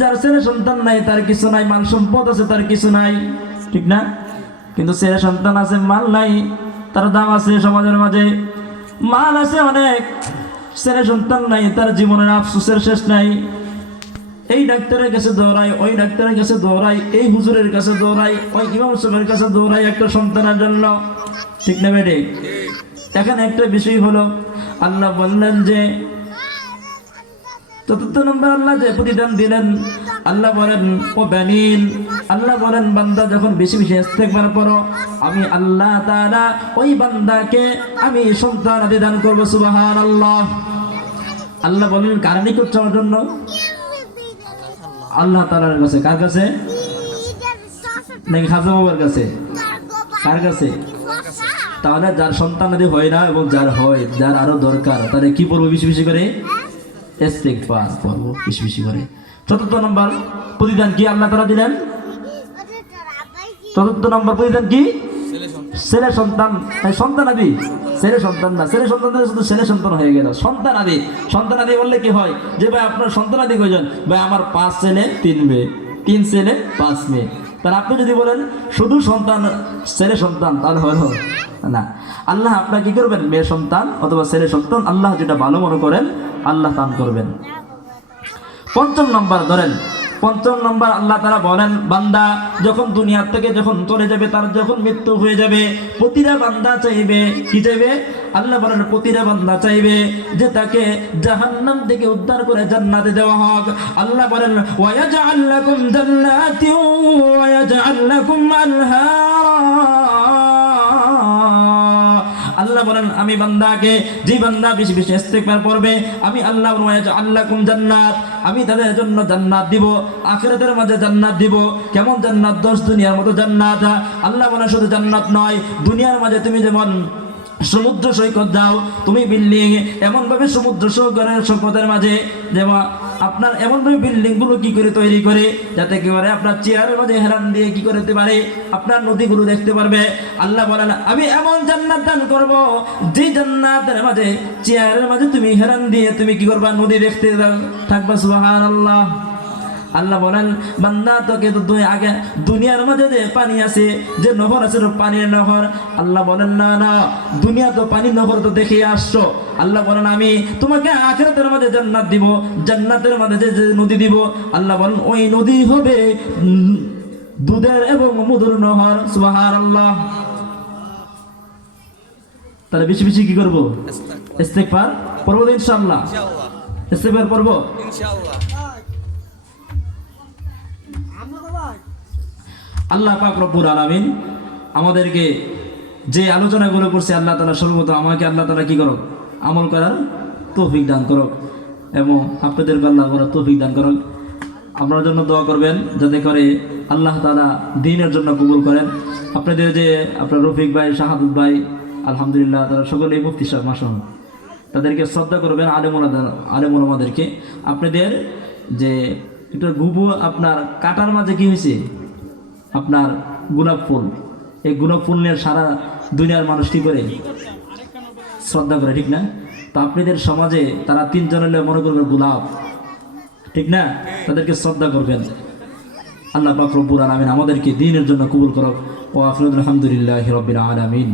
যার ছেলে সন্তান নাই তার কিছু নাই, মাল সম্পদ আছে তার কিছু নাই, ঠিক না? কিন্তু ছেলে সন্তান আছে, মাল নাই, তার দাম আছে সমাজের মাঝে। মাল আছে অনেক, ছেলে সন্তান নাই, তার জীবনের আফসোসের শেষ নাই। এই ডাক্তারের কাছে দৌড়াই, ওই ডাক্তারের কাছে দৌড়াই, এই হুজুরের কাছে দৌড়াই, ওই ইমাম সাহেবের কাছে দৌড়াই একটা সন্তানের জন্য, ঠিক না বেটে? এখানে একটা বিষয় হলো, আল্লাহ বললেন যে চতুর্থ নম্বর আল্লাহ যে প্রতিদান দিলেন, আল্লাহ বলেন ও বানিন, আল্লাহ বলেন বান্দা যখন বেশি বেশি ইস্তেগফার করো, আমি আল্লাহ তাআলা ওই বান্দাকে আমি সন্তান আদি দান করব। সুবহানাল্লাহ। আল্লাহ বলেন কার নিকট চাওয়ার জন্য? আল্লাহ তাআলার কাছে। কার কাছে? নাকি খাজা বাবার কাছে? কার কাছে? তাহলে যার সন্তান আদি হয় না এবং যার হয়, যার আরো দরকার, তারে কি পড়বো? বেশি বেশি করে ইস্তেগফার করব, বেশি বেশি করে। চতুর্থ নম্বর প্রতিদান কি আল্লাহ তাআলা দিলেন? চতুর্থ নম্বর প্রতিদান কি? ছেলে সন্তান। সন্তান আদি, ছেলে সন্তান না, ছেলে সন্তান শুধু ছেলে সন্তান হয়ে গেল। সন্তান আদি, সন্তান আদি বললে কি হয়? যে ভাই আপনার সন্তান আদি কয়জন? ভাই আমার 5 ছেলে 3 মেয়ে, 3 ছেলে 5 মেয়ে। তাহলে আপনি যদি বলেন শুধু সন্তান, ছেলে সন্তান, তাহলে হলো না। আল্লাহ আপনার কি করবেন? মেয়ে সন্তান অথবা ছেলে সন্তান, আল্লাহ যেটা ভালো মনে করেন আল্লাহ দান করবেন। পঞ্চম নম্বর ধরেন, পঞ্চম নম্বর আল্লাহ তাআলা বলেন বান্দা যখন দুনিয়া থেকে যখন চলে যাবে, তার যখন মৃত্যু হয়ে যাবে, প্রতিটা বান্দা চাইবে, কি চাইবে? আল্লাহ বলেন প্রতিটা বান্দা চাইবে যে তাকে জাহান্নাম থেকে উদ্ধার করে জান্নাতে দেওয়া হোক। আল্লাহ বলেন ওয়ায়াজআল লাকুম জান্নাতি ওয়ায়াজআল লাকুম আনহারা। আল্লাহ বলেন আমি বান্দাকে, যে বান্দা বেশি বেশি ইস্তেগফার করবে, আমি আল্লাহ ওয়াজআল্লাকুম জান্নাত, আমি তাদের জন্য জান্নাত দিব, আখিরাতের মাঝে জান্নাত দিব। কেমন জান্নাত? 10 দুনিয়ার মতো জান্নাত। আল্লাহ বলেন শুধু জান্নাত নয়, দুনিয়ার মাঝে তুমি যেমন সমুদ্র সৈকত যাও, তুমি বিল্ডিং এমন ভাবে সমুদ্র সৈকতের মাঝে যেমন আপনার এমন ভাবে বিল্ডিং গুলো কি করে তৈরি করে যাতে কি করে আপনার চেয়ারের মাঝে হেলান দিয়ে কি করতে পারে আপনার নদীগুলো দেখতে পারবে। আল্লাহ বলেন আমি এমন জান্নাত দান করব, যে জান্নাতের মাঝে চেয়ারের মাঝে তুমি হেলান দিয়ে তুমি কি করবা? নদী দেখতে থাকবা। সুবহানাল্লাহ। আল্লাহ বলেন বান্দা তোকে তো তুই আগে দুনিয়ার মাঝে যে পানি আছে, যে নহর আছে, পানির নহর, আল্লাহ বলেন না না, দুনিয়া তো পানি নহর তো দেখে আসছো। আল্লাহ বলেন আমি তোমাকে আখিরাতের মাঝে জান্নাত দিব, জান্নাতের মাঝে যে নদী দিব, আল্লাহ বলেন ওই নদী হবে দুধের এবং মধুর নহর। সুবহানাল্লাহ। তাহলে বেশি বেশি কি করব? ইস্তেগফার পড়ব ইনশাআল্লাহ। ইস্তেগফার পড়ব ইনশাআল্লাহ। আল্লাহ পাক রব্বুল আলামিন আমাদেরকে যে আলোচনাগুলো করছে, আল্লাহ তাআলা সর্বপ্রথম আমাকে আল্লাহ তাআলা কি করুক? আমল করার তৌফিক দান করুক এবং আপনাদেরকে আল্লাহ করার তৌফিক দান করুক। আপনার জন্য দোয়া করবেন যাতে করে আল্লাহ তাআলা দ্বীনের জন্য কবুল করেন। আপনাদের যে আপনার রফিক ভাই, শাহাদুত ভাই, আলহামদুলিল্লাহ তারা সকলেই মুফতি সাহেব মাশাআল্লাহ, তাদেরকে শ্রদ্ধা করবেন, আলেম ওলামাদেরকে। আপনাদের যে একটা গুবু আপনার কাটার মাঝে কি হয়েছে? আপনার গোলাপ ফুল, এই গোলাপ ফুল নিয়ে সারা দুনিয়ার মানুষ কি করে? শ্রদ্ধা করে, ঠিক না? তো আপনাদের সমাজে তারা 3 জন হলে মনে করবে গোলাপ, ঠিক না? তাদেরকে শ্রদ্ধা করবেন। আল্লাহ পাক রব্বুল আলামিন আমাদেরকে দ্বীনের জন্য কবুল করুক। ওয়া আখিরু আলহামদুলিল্লাহি রাব্বিল আলামিন।